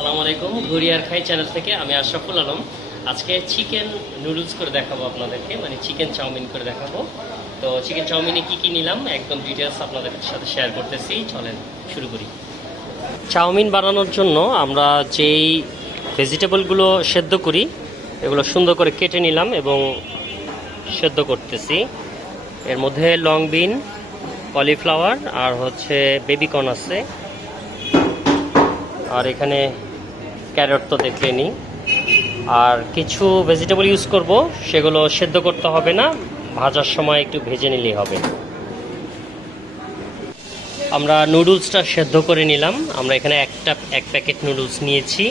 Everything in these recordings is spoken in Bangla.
আসসালামু আলাইকুম, ঘুরি আর খাই চ্যানেল থেকে আমি আশরাফুল আলম। আজকে চিকেন নুডলস করে দেখাবো আপনাদেরকে, মানে চিকেন চাউমিন করে দেখাবো। তো চিকেন চাউমিনে কি কি নিলাম একদম ডিটেলস আপনাদের সাথে শেয়ার করতেছি, চলেন শুরু করি। চাউমিন বানানোর জন্য আমরা যেই ভেজিটেবলগুলো সেদ্ধ করি এগুলো সুন্দর করে কেটে নিলাম এবং সেদ্ধ করতেছি। এর মধ্যে লং বিন, কলিফ্লাওয়ার আর হচ্ছে বেবিকর্ন আছে, আর এখানে ক্যারট তো দেখলেনি। আর কিছু ভেজিটেবল ইউজ করব, সেগুলো সেদ্ধ করতে হবে না, ভাজার সময় একটু ভেজে নিলেই হবে। আমরা নুডলসটা সেদ্ধ করে নিলাম। আমরা এখানে এক প্যাকেট নুডলস নিয়েছি।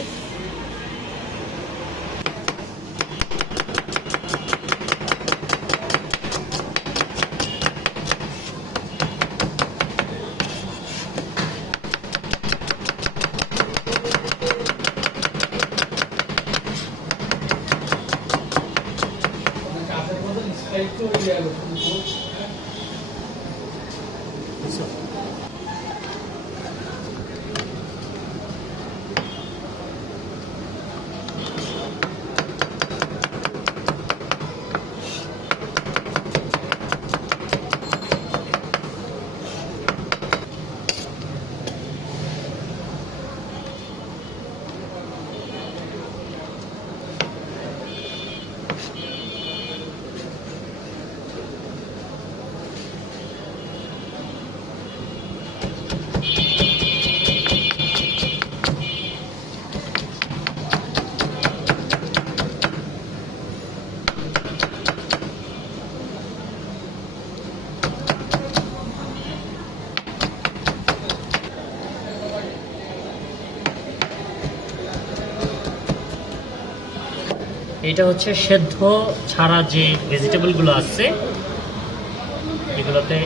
এটা হচ্ছে সেদ্ধ ছাড়া যে ভেজিটেবলগুলো আছে,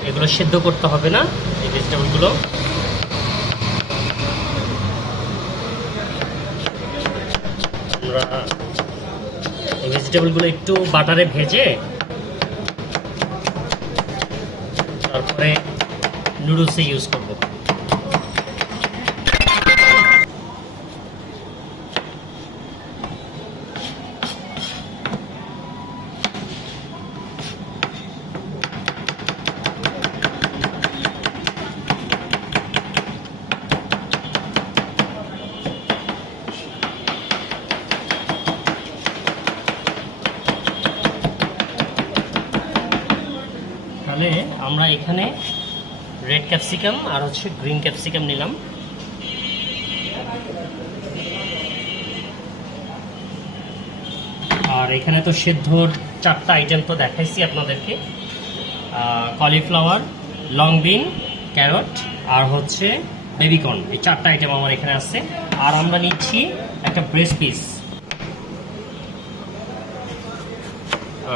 এগুলো সেদ্ধ করতে হবে না। এই ভেজিটেবলগুলো আমরা একটু বাটারে ভেজে তারপরে নুডলসে ইউজ করব। তাহলে আমরা এখানে রেড ক্যাপসিকাম আর হচ্ছে গ্রিন ক্যাপসিকাম নিলাম। আর এখানে তো সেদ্ধর 4টা আইটেম তো দেখাইছি আপনাদেরকে, কলিফ্লাওয়ার, লং বিন, ক্যারট আর হচ্ছে বেবিকর্ন। এই 4টা আইটেম আমার এখানে আছে। আর আমরা নিচ্ছি একটা ব্রেস্ট পিস,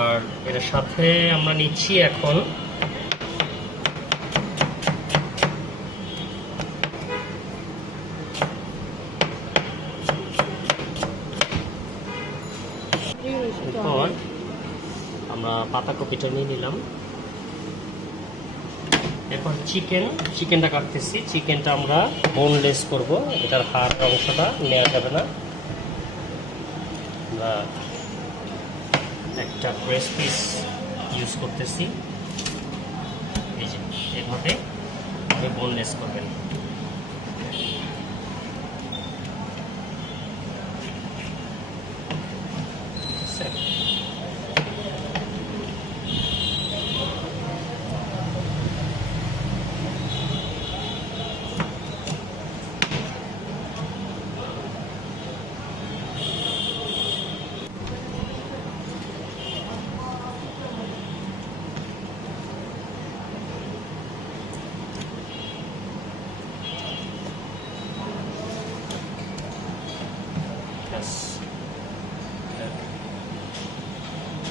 আর এর সাথে আমরা নিচ্ছি এখন আমরা পাতাকপিটা নিয়ে নিলাম। এখন চিকেনটা কাটতেছি। চিকেনটা আমরা বোনলেস করব, এটার হাড় অংশটা নেওয়া যাবে না। আমরা একটা ব্রেস্ট পিস ইউজ করতেছি। এই যে এভাবে আপনি বোনলেস করবেন।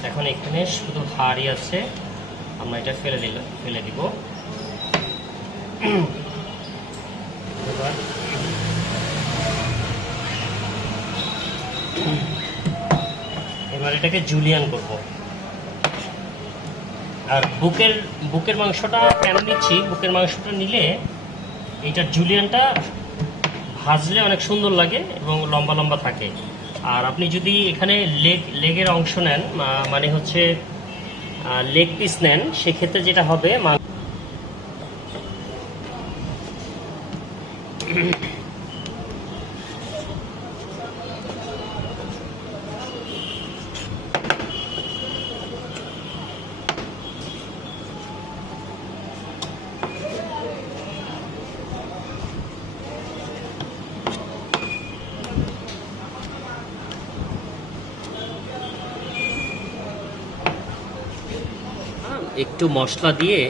এখন এখানে শুধু হাড়ই আছে, আমরা এটা ফেলে দিব। এবার এটাকে জুলিয়ান করব। আর বুকের মাংসটা কেন নিচ্ছি, বুকের মাংসটা নিলে এইটার জুলিয়ানটা ভাজলে অনেক সুন্দর লাগে এবং লম্বা লম্বা থাকে। আর আপনি যদি এখানে লেগের অংশ নেন, মানে হচ্ছে লেগ পিস নেন, সেক্ষেত্রে যেটা হবে একটু মশলা দিয়ে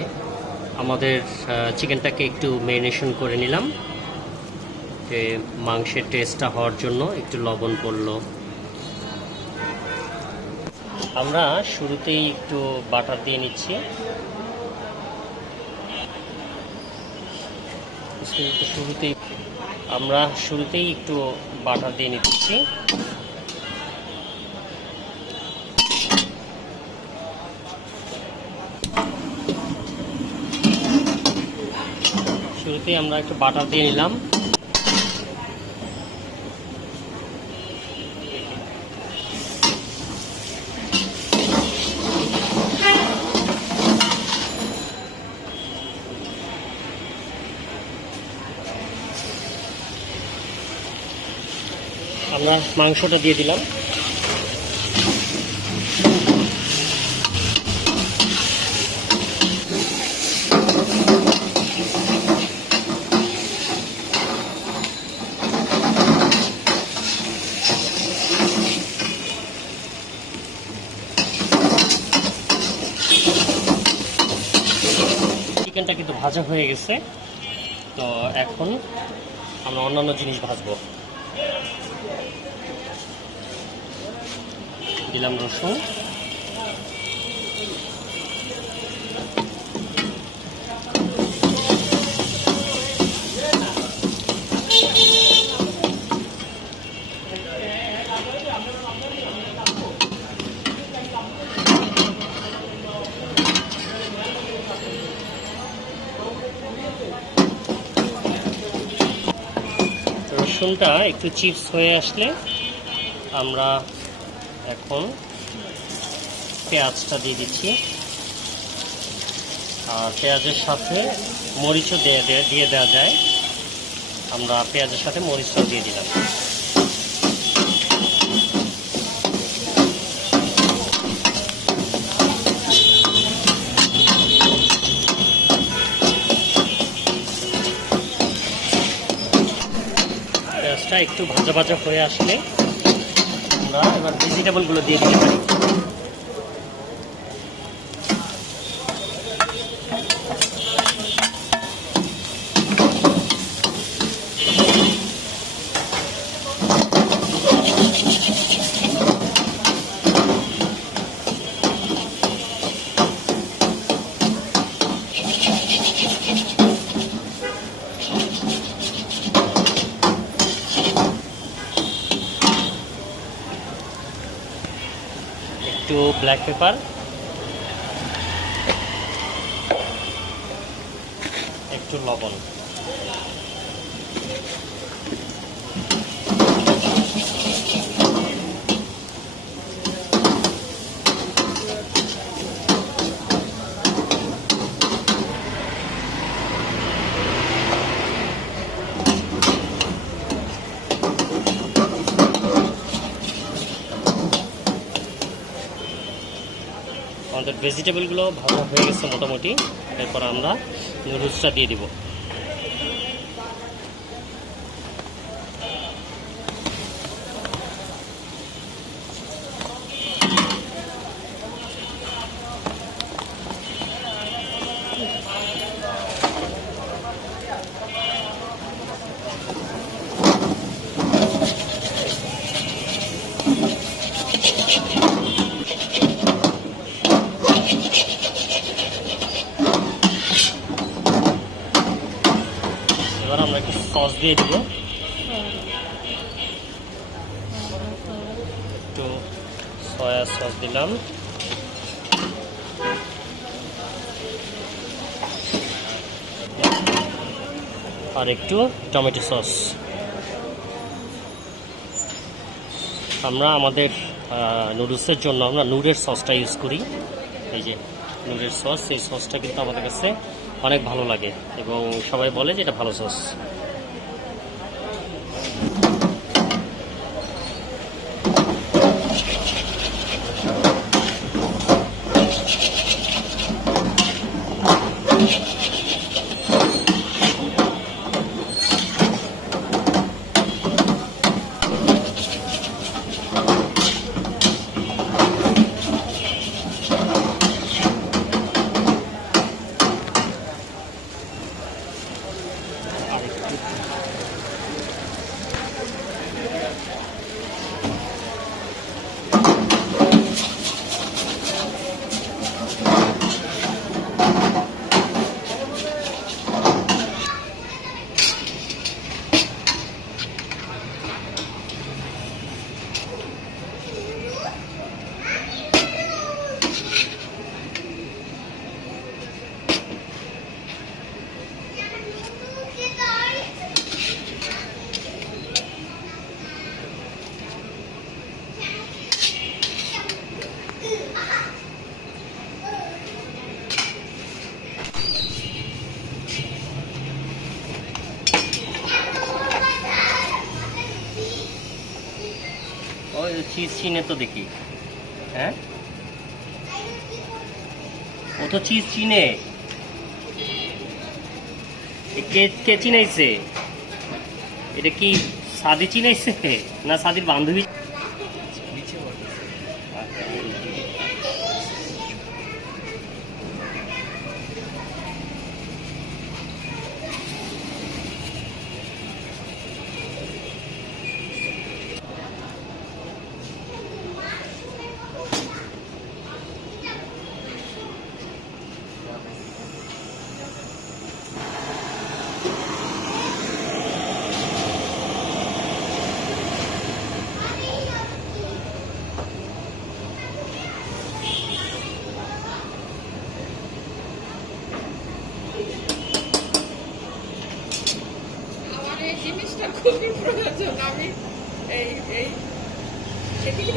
আমাদের চিকেনটাকে একটু ম্যারিনেশন করে নিলাম, যে মাংসের টেস্টটা হওয়ার জন্য একটু লবণ পড়লো। আমরা শুরুতেই একটু বাটার দিয়ে নিচ্ছি, শুরুতেই একটু বাটার দিয়ে নিচ্ছি। শুরুতেই আমরা একটু বাটার দিয়ে নিলাম। আমরা মাংসটা দিয়ে দিলাম। চিকেনটা কিন্তু ভাজা হয়ে গেছে, তো এখন আমরা অন্যান্য জিনিস ভাজবো। দিলাম রসুন, রসুনটা একটু চিপস হয়ে আসলে আমরা এখন পেঁয়াজটা দিয়ে দিচ্ছি। আর পেঁয়াজের সাথে মরিচও দিয়ে দেওয়া যায়, আমরা পেঁয়াজের সাথে মরিচটাও দিয়ে দিলাম। পেঁয়াজটা একটু ভাজা ভাজা হয়ে আসলে আমরা এবার ভেজিটেবলগুলো দিয়ে দিতে পারি। একটু ব্ল্যাক পেপার, একটু লবণ, আমাদের ভেজিটেবলগুলো ভালো হয়ে গেছে মোটামুটি। এরপর আমরা নুডলসটা দিয়ে দিব। এবার আমরা একটু সস দিয়ে দিব, একটু সয়া সস দিলাম, আর একটু টমেটো সস। আমরা আমাদের নুডলসের জন্য আমরা নূরের সসটা ইউজ করি। এই যে নূরের সস, এই সসটা কিন্তু আমাদের কাছে অনেক ভালো লাগে এবং সবাই বলে যে এটা ভালো সস। ওই চিজ চিনে তো দেখি, হ্যাঁ ও তো চিজ চিনে। কে কে চিনাইছে? এটা কি সাদি চিনাইছে না সাদির বান্ধবী? জিনিসটা খুবই প্রয়োজন। আমি এই এই সেদিকে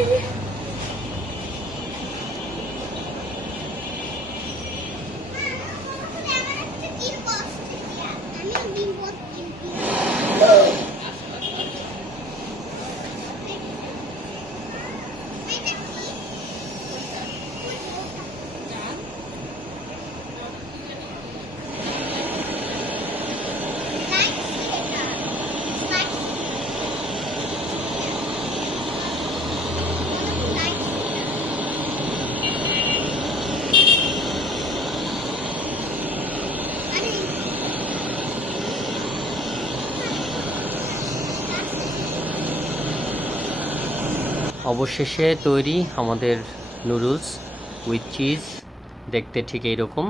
অবশেষে তৈরি আমাদের নুডলস উইথ চিজ, দেখতে ঠিক এইরকম।